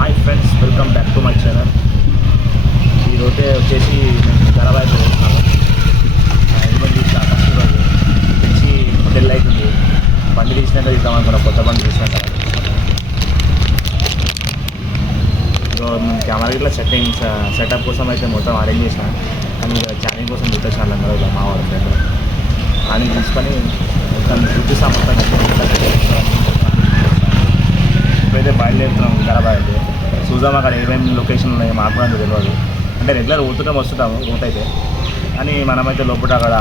Hi friends, welcome back to my channel. ఈరోజే వచ్చేసి నేను ధారావాహిక వేస్తున్నాను. హెల్మెట్ తీసిన ఫస్ట్ రోజు తెచ్చి హోటల్ అవుతుంది. బండి తీసినాక తీద్దాం అనుకున్నా, కొత్త బండి తీసినాక. కెమెరా ఇట్లా సెటప్ కోసం అయితే మొత్తం అరేంజ్ చేసిన, కానీ ఛానల్ కోసం గుర్తొచ్చిన కదా ఇలా మా వాడు ఫ్రెండ్ అని తీసుకొని మొత్తం చూపిస్తాను. మొత్తం ఇప్పుడైతే బయలుదేరుతున్నాం ధారావాహిక అయితే. చూద్దాం అక్కడ ఏమేమి లొకేషన్ ఉన్నాయి, మాకు కూడా తెలియదు. అంటే రెగ్యులర్ వస్తుంటాము రూట్ అయితే, కానీ మనమైతే లోపల అక్కడ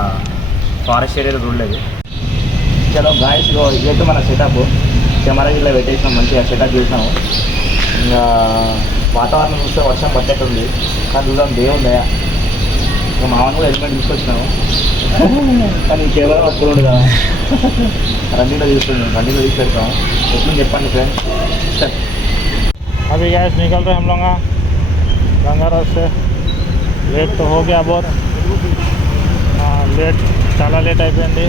ఫారెస్ట్ ఏరియా చూడలేదు. చలో గాయస్, ఇదైతే మన సెటప్. కెమెరా ఇట్లా పెట్టేసినాం, మంచిగా సెటప్ చేసినాము. ఇంకా వాతావరణం చూస్తే వర్షం పడ్డట్టు ఉంది, కానీ చూద్దాం దేవుందా. ఇంకా మామూలు కూడా హెల్మెట్ తీసుకొచ్చినాము, కానీ కెమెరా పట్టుకోండి కదా. రన్నింగ్లో తీసుకున్నాం, రన్నింగ్లో తీసుకెళ్తాం. ఎప్పుడు చెప్పండి ఫ్రెండ్స్. अभी गैस निकल रहे हम लोग गंगाराज से. लेट तो हो गया बहुत. लेट చాలా లేట్ అయిపోయింది.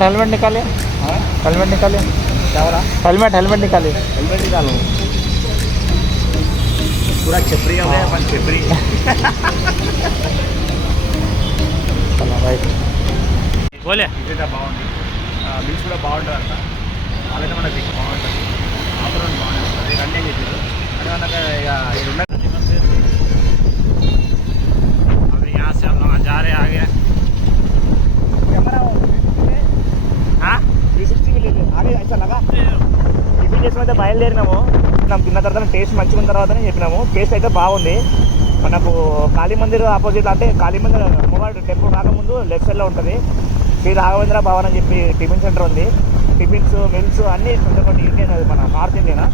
हेलमेट निकालिए. हेलमेट निकालिए. क्या हो रहा? हेलमेट निकालिए. हेलमेट निकालो. पूरा छपरी हो गया, अपन छपरी. चलो भाई बोले. ఇదే బాగుంది. బీచ్ కూడా బాగుంటుంది అంట. అలాగే మనకి బాగుంటుంది. ఆపరేషన్ బాగుంటుంది. అది రన్నింగ్ చేసారు. అది మనకు ఇక ఉన్న अभी यहाँ से हम लोग जा रहे आगे. हाँ 360 भी ले ले. आगे ऐसा लगा టిఫిన్ చేసిన అయితే బయలుదేరినాము. మనం తిన్న తర్వాత టేస్ట్ మంచిగా ఉన్న తర్వాతనే చెప్పినాము. టేస్ట్ అయితే బాగుంది. మనకు కాళీ మందిర్ ఆపోజిట్, అంటే కాళీ మందిర్ అమ్మవారి టెంపుల్ రాకముందు లెఫ్ట్ సైడ్లో ఉంటుంది. శ్రీ రాఘవేంద్ర భవన్ అని చెప్పి టిఫిన్ సెంటర్ ఉంది. టిఫిన్స్, మిల్స్ అన్నీ కొన్ని ఇండియన్, అది మన నార్త్ ఇండియన్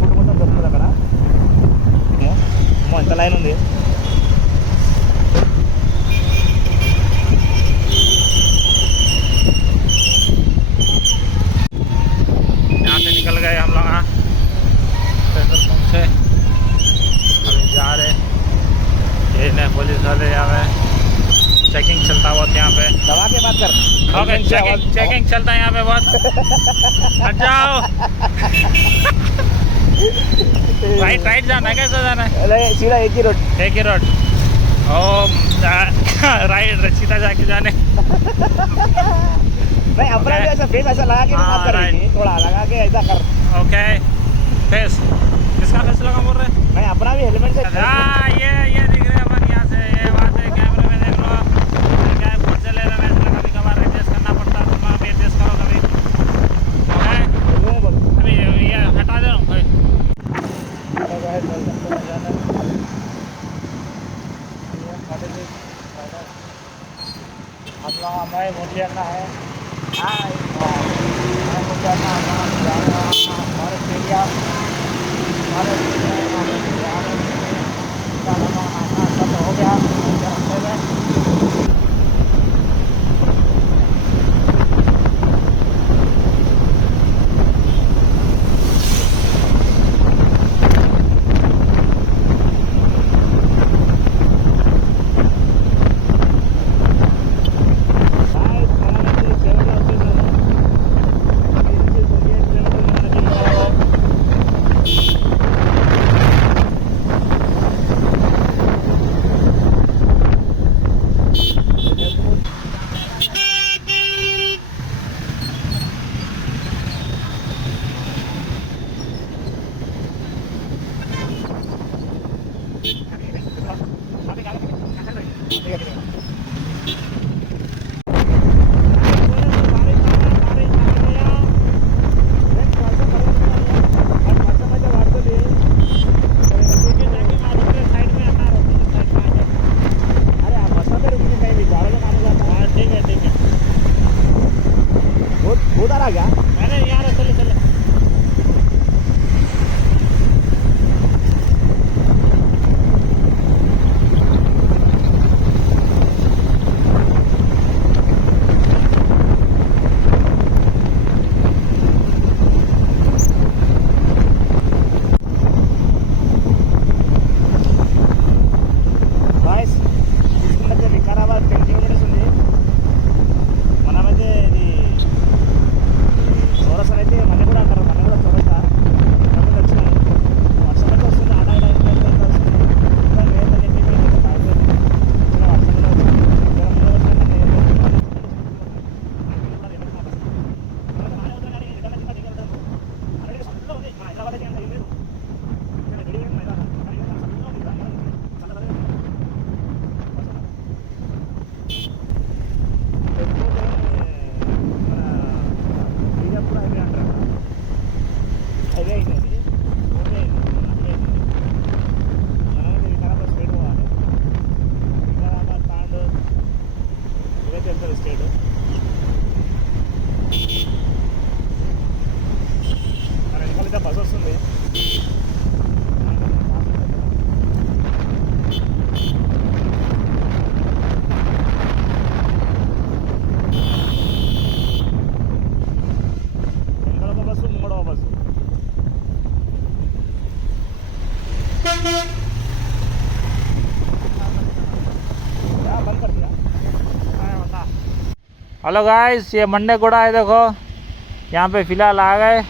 ఫుడ్ మొత్తం దొరుకుతుంది అక్కడ. ఎంత లైన్ ఉంది. यहाँ से निकल गए हम लोग पेट्रोल पंप से. अभी जा रहे. ये नहीं पुलिस वाले यहाँ पे चेकिंग चलता हुआ यहाँ पे. दवा के बात कर. ओके, चेकिंग चलता है यहाँ पे बहुत. हट जाओ. राइट जाना है, कैसे जाना है? सीधा एक ही रोड. ओ राइट सीधा जाके जाने. नहीं, अपना भी ऐसा फेस ऐसा लगा के बात करेंगे. थोड़ा लगा के ऐसा कर. Okay face. किसका फेस लगा बोल रहे? मैं अपना भी हेलमेट से. ये दिख रहे अपन यहाँ से. ये बात है, कैमरे में देख लो. क्या है, खुद से ले रहे हैं. कभी कभार एडजस्ट करना पड़ता है. तुम भी एडजस्ट करो कभी. ओके अभी ये हटा दे रहा हूँ. हम लोग हमारे मुझे है. हो गया. हेलो गाइस, ये मंडे गुड़ा है। देखो यहाँ पे फ़िलहाल आ गए,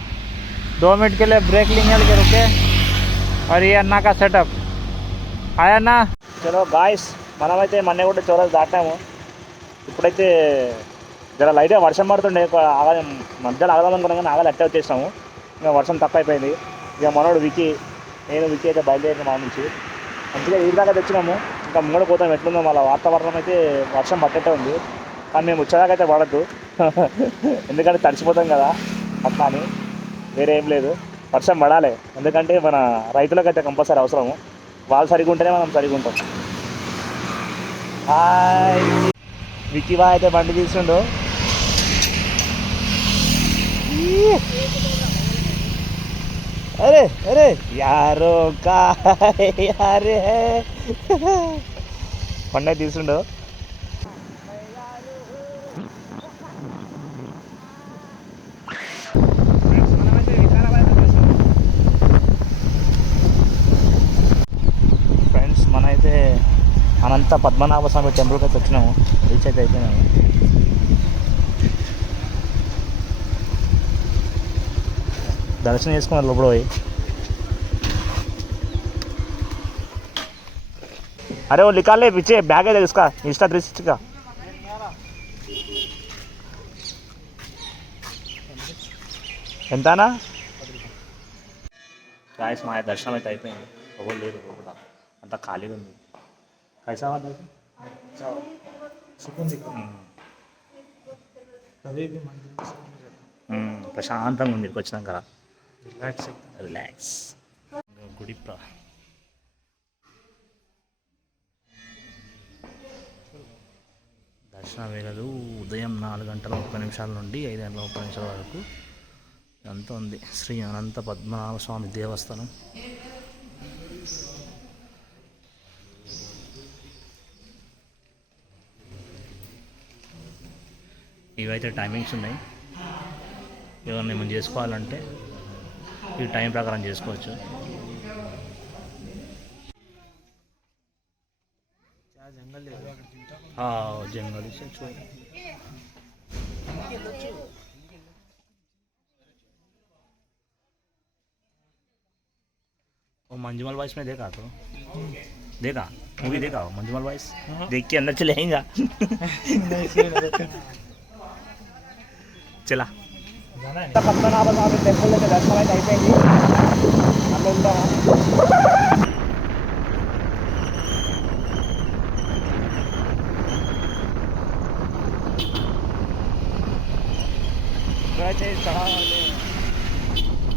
2 मिनट के लिए ब्रेक लेंगे के रुके। और ये अन्ना का सेटअप आया ना। చలో గాయస్, మనమైతే మన్నెగూడ చౌరస్ దాటాము. ఇప్పుడైతే జర లైట్గా వర్షం పడుతుండే, మధ్యలో ఆగదాం అనుకున్నాం కానీ ఆగాలి, అట్టే వచ్చేసాము. ఇంకా వర్షం తక్కువ అయిపోయింది. ఇక మనోడు నేను వికీ అయితే బయలుదేరిన మా నుంచి మంచిగా ఈ దాకా తెచ్చినాము. ఇంకా ముంగడ పోతాం ఎట్లుందో. మళ్ళీ వాతావరణం అయితే వర్షం పట్టేట్టే ఉంది, కానీ మేము వచ్చేదాకా అయితే పడద్దు ఎందుకంటే తడిచిపోతాం కదా అట్లా అని. వేరే ఏం లేదు, వర్షం పడాలి. ఎందుకంటే మన రైతులకైతే కంపల్సరీ అవసరము. వాళ్ళు సరిగా ఉంటేనే మనం సరిగా ఉంటాం. హాయ్, విక్కీవా అయితే బండి తీసుకుండు. అరే అరే యారో కా యారే బండి తీసుకుండు. ఫ్రెండ్స్, మనమైతే అనంత పద్మనాభ స్వామి టెంపుల్కి అయితే వచ్చినాము. రీచ్ అయితే అయిపోయినాము. దర్శనం చేసుకున్నారు లోపల పోయి. अरे वो निकाल ले, पीछे बैग है इसका, Insta360 का. ఎంతనా గాయస్? మా దర్శనం అయితే అయిపోయింది. ఎవరు లేదు లోపల, అంతా ఖాళీగా ఉంది. కైసా ప్రశాంతంగా ఉంది. ఇక్కడికి వచ్చినాక రిలాక్స్. గుడి దర్శన వేళలు ఉదయం 4:30 నుండి 5:30 వరకు అంతా ఉంది. శ్రీ అనంత పద్మనాభ స్వామి దేవస్థానం. ఇవైతే టైమింగ్స్ ఉన్నాయి. ఎవరిని మనం చేసుకోవాలంటే ఈ టైం ప్రకారం చేసుకోవచ్చు. जंगल से वो मंजुमल वॉइस में देखा तो देखा मूवी देखा हो मंजुमल वॉइस देख के अंदर चले आएगा चला పద్మనాభ స్వామి టెంపుల్ దగ్గర దర్శనం అయితే అయిపోయింది. అందులో ఉంటాము. అయితే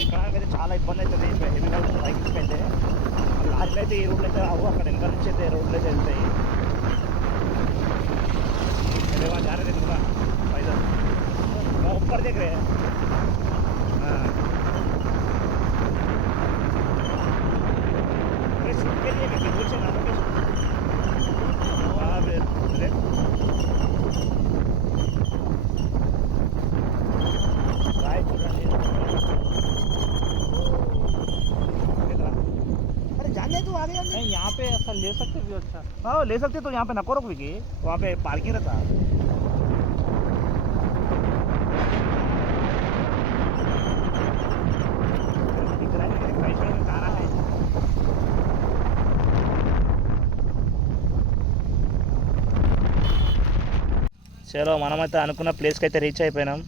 ఎక్కడానికైతే చాలా ఇబ్బంది అవుతుంది హెవీగా బైక్స్కి అయితే లారీలు అయితే ఈ రోడ్లు అయితే రావు అక్కడ వెనక నుంచి అయితే రోడ్లు అయితే వెళ్తాయి जा रहे थे पूरा भाई साहब मैं ऊपर देख रहे हैं हाँ ये शूट के लिए कितनी दूर से ना लोकेशन वहाँ पे अरे जाने तू आगे नहीं यहाँ पे ऐसा ले सकते भी अच्छा हाँ ले सकते तो यहाँ पे नको रोक विकी वहाँ पे पार्किंग रहता చలో మనమైతే అనుకున్న ప్లేస్కి అయితే రీచ్ అయిపోయినాం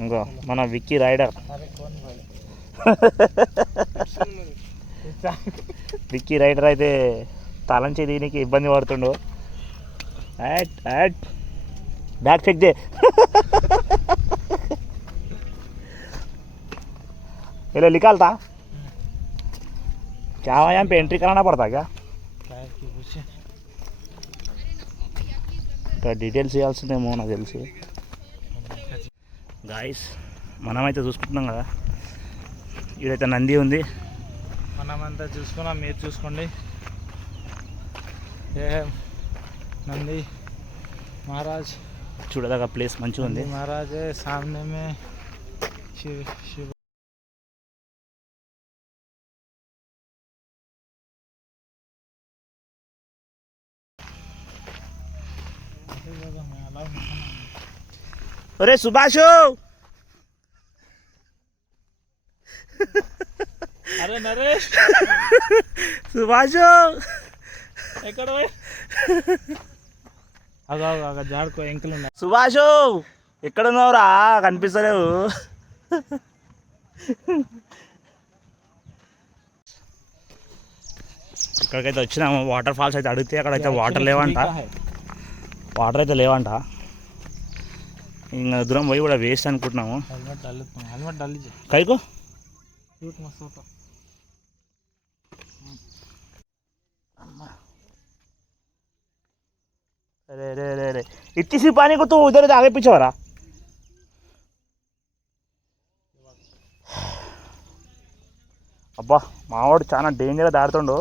ఇంకో మన విక్కీ రైడర్ విక్కీ రైడర్ అయితే తాళం చేయి దీనికి ఇబ్బంది పడుతుండు బ్యాగ్ చెక్ దే ये निकालता क्या हुआ यहाँ पे एंट्री कराना पड़ता क्या డీటెయిల్స్ ఇవ్వాల్సిందేమో నాకు తెలిసి గాయస్ మనమైతే చూసుకుంటున్నాం కదా ఇక్కడైతే నంది ఉంది మనమంతా చూసుకున్నాం మీరు చూసుకోండి ఏ నంది महाराज చూడదగ్గ ప్లేస్ మంచిగా ఉంది महाराज है सामने में शिव अरे सुभाषो अरे नरेश सुभाषो ఎక్కడ పోయి అగ జాడుకో ఎంకలు ఉన్నాయి సుభాషు ఎక్కడున్నావురా కనిపిస్తలేవు ఇక్కడికైతే వచ్చినాము వాటర్ ఫాల్స్ అయితే అడిగితే అక్కడైతే వాటర్ లేవంట వాటర్ అయితే లేవంట ఇంకా దూరం పోయి కూడా వేస్ట్ అనుకుంటున్నాము हेलमेट डाल लीजिए కైకో शूट मस्त होता अरे अरे अरे अरे इतनी सी पानी को तो उधर आगे पीछे हो रहा అబ్బా మావాడు చాలా డేంజర్గా దాడుతుండు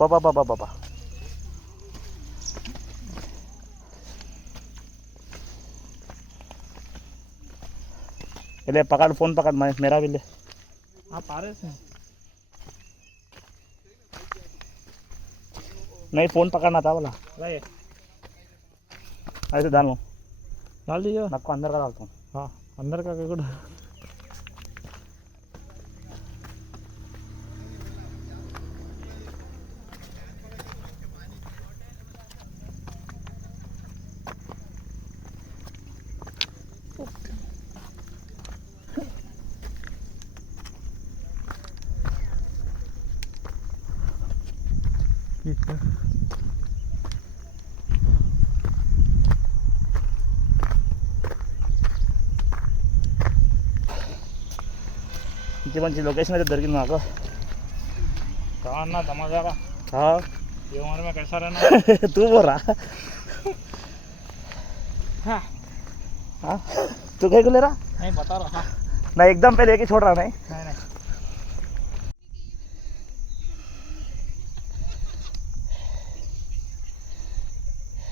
పాపా పాపా పాపా ले पकड़ फोन पकड़ मैं मेरा भी ले आप आ रहे थे नहीं फोन पकड़ना था बोला लाइए ऐसे डाल लो डाल दीजिए आपको अंदर का डालता हूँ हाँ अंदर का क्या ठीक है మంచి మంచి లొకేషన్ అయితే దొరికింది నాకు कहाँ ना धमाका हाँ ये उम्र में कैसा रहना तू बोल रहा हाँ हाँ तू क्या को ले रहा नहीं बता रहा मैं एकदम पे लेके छोड़ रहा नहीं नहीं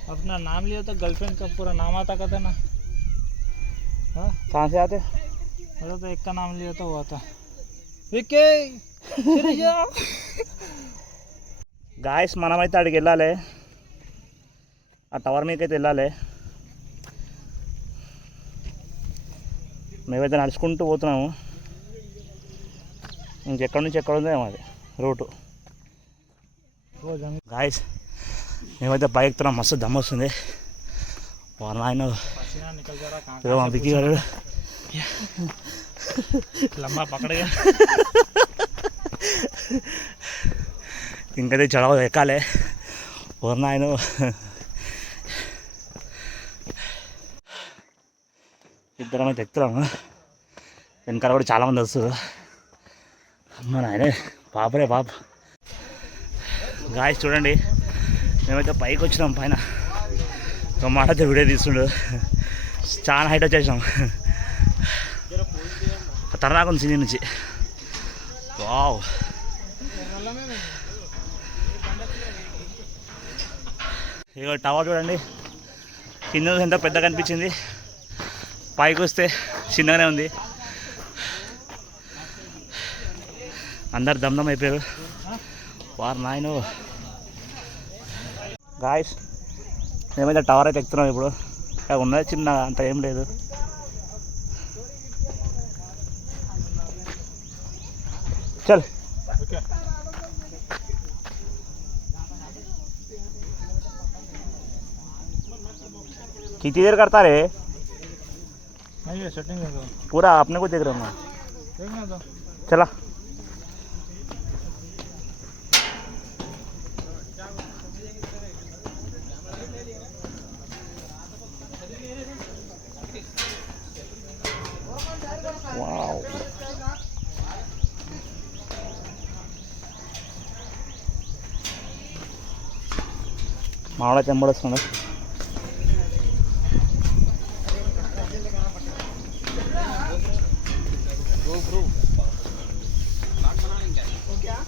अपना नाम लिया तो गर्लफ्रेंड का पूरा नाम आता कहते ना हाँ कहाँ से आते अरे तो एक का नाम लिया तो हुआ था विके గాయస్ మనమైతే అక్కడికి వెళ్ళాలి ఆ టవర్ మీదకి అయితే వెళ్ళాలి మేమైతే నడుచుకుంటూ పోతున్నాము ఇంకెక్కడి నుంచి ఎక్కడ ఉందో అది రూటు గాయస్ మేమైతే బైక్ ఎక్కుతున్నాం మస్తు దమ్ వస్తుంది వాళ్ళ ఆయన విక్కీ గారు लंबा पकड़ गया ఇంకైతే చడవ ఎక్కాలి వరన ఆయన ఇద్దరం అయితే ఎక్కుతున్నాము. వెనకాల కూడా చాలామంది వస్తారు. అమ్మ నాయనే పాపరే పాప. గాయస్ చూడండి, మేమైతే పైకి వచ్చినాం. పైన మాట వీడియో తీస్తుండు. చాలా హైట్ వచ్చేసాం. తర్వాత ఉంది సీజన్ నుంచి. వావ్, ఇక టవర్ చూడండి, కింద ఎంత పెద్దగా అనిపించింది, పైకి వస్తే చిన్నగానే ఉంది. అందరు దమ్దం అయిపోయారు. వారు నాయన. గాయస్ మేమైతే టవర్ అయితే ఎక్కుతున్నాం. ఇప్పుడు ఉన్నది చిన్న, అంత ఏం లేదు. చల్ कितनी देर करता रे? नहीं ये सेटिंग है तो पूरा अपने को देख रहा हूँ. देखना तो चला. वाव, మామిడ చెంబడు వస్తుంది.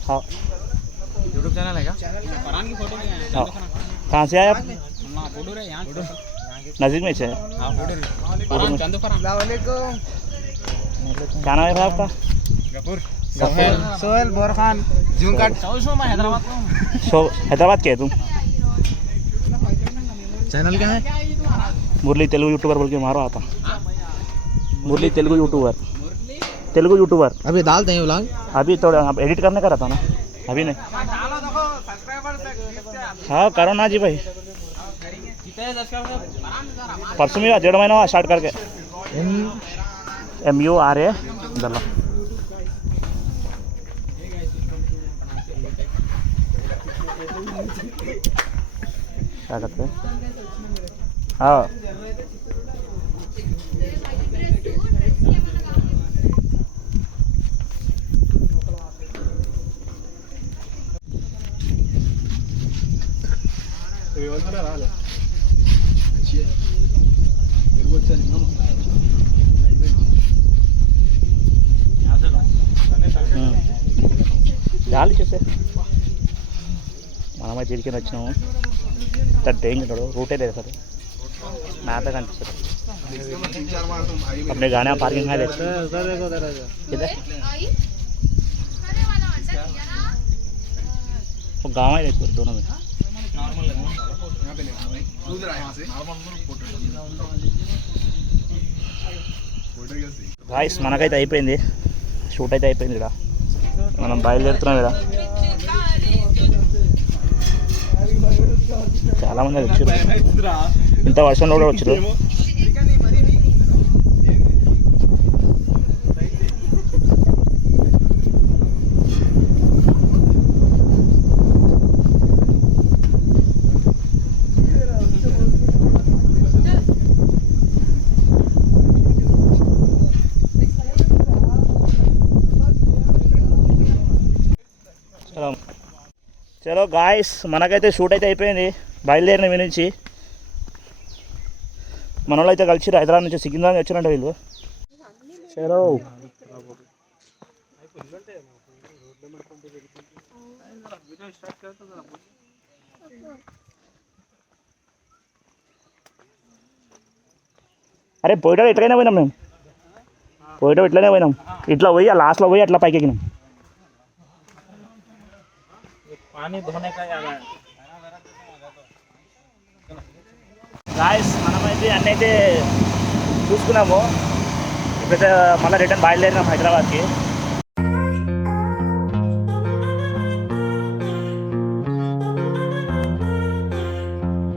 हाँ, यूट्यूब चैनल है क्या? फरहान की फोटो नहीं है. हाँ. कहाँ से आए आप? हां फोटो रे यहां नज़दीक में से? हां फोटो रे फरहान चंदू फरहान. अस्सलाम वालेकुम. क्या नाम है भाई आपका? गफूर. सोहेल बोरखान जूनकाट. सो मैं हैदराबाद का हूं. हैदराबाद के है तुम? चैनल क्या है? मुरली तेलुगु यूट्यूबर बोल के मारो आता. मुरली तेलुगु यूट्यूबर. तेलुगु यूट्यूबर. अभी डालते हैं व्लॉग. अभी थोड़ा एडिट करने का रहता ना, अभी नहीं. हाँ करो ना जी भाई. परसों में 1.5 महीना स्टार्ट करके. MURA दल्ला. क्या करते हैं? हाँ జాలి చేసే మనమైతే ఇరికని వచ్చినాము. ఇంత డేంజర్ రూటే లేదు సార్, మ్యాప్ కనిపిస్తుంది. अपने गाने में पार्किंग है देखो किधर वो गाँव है देखो दोनों में. గాయ్స్ మనకైతే అయిపోయింది, షూట్ అయితే అయిపోయింది. ఇక్కడ మనం బయలుదేరుతున్నాం. ఇక్కడ చాలామంది వచ్చారు, ఇంత వర్షంలో కూడా వచ్చారు. చలో గాయస్ మనకైతే షూట్ అయితే అయిపోయింది. బయలుదేరిన మీ నుంచి మన వాళ్ళు అయితే కలిసిరు. హైదరాబాద్ నుంచి సికింద్రాబాద్ వచ్చినట్టు వీళ్ళు. చలో అరే పోయేటప్పుడు ఎట్లయినా పోయినాం. మేము పోయేటప్పుడు ఇట్లనే పోయినాం. ఇట్లా పోయి ఆ లాస్ట్లో పోయి అట్లా పైకి ఎక్కినాం. पानी धोने का याद है. గాయస్ మనమైతే అన్నీ అయితే చూసుకున్నాము. ఇప్పుడైతే మళ్ళీ రిటర్న్ బయలుదేరినాం హైదరాబాద్కి.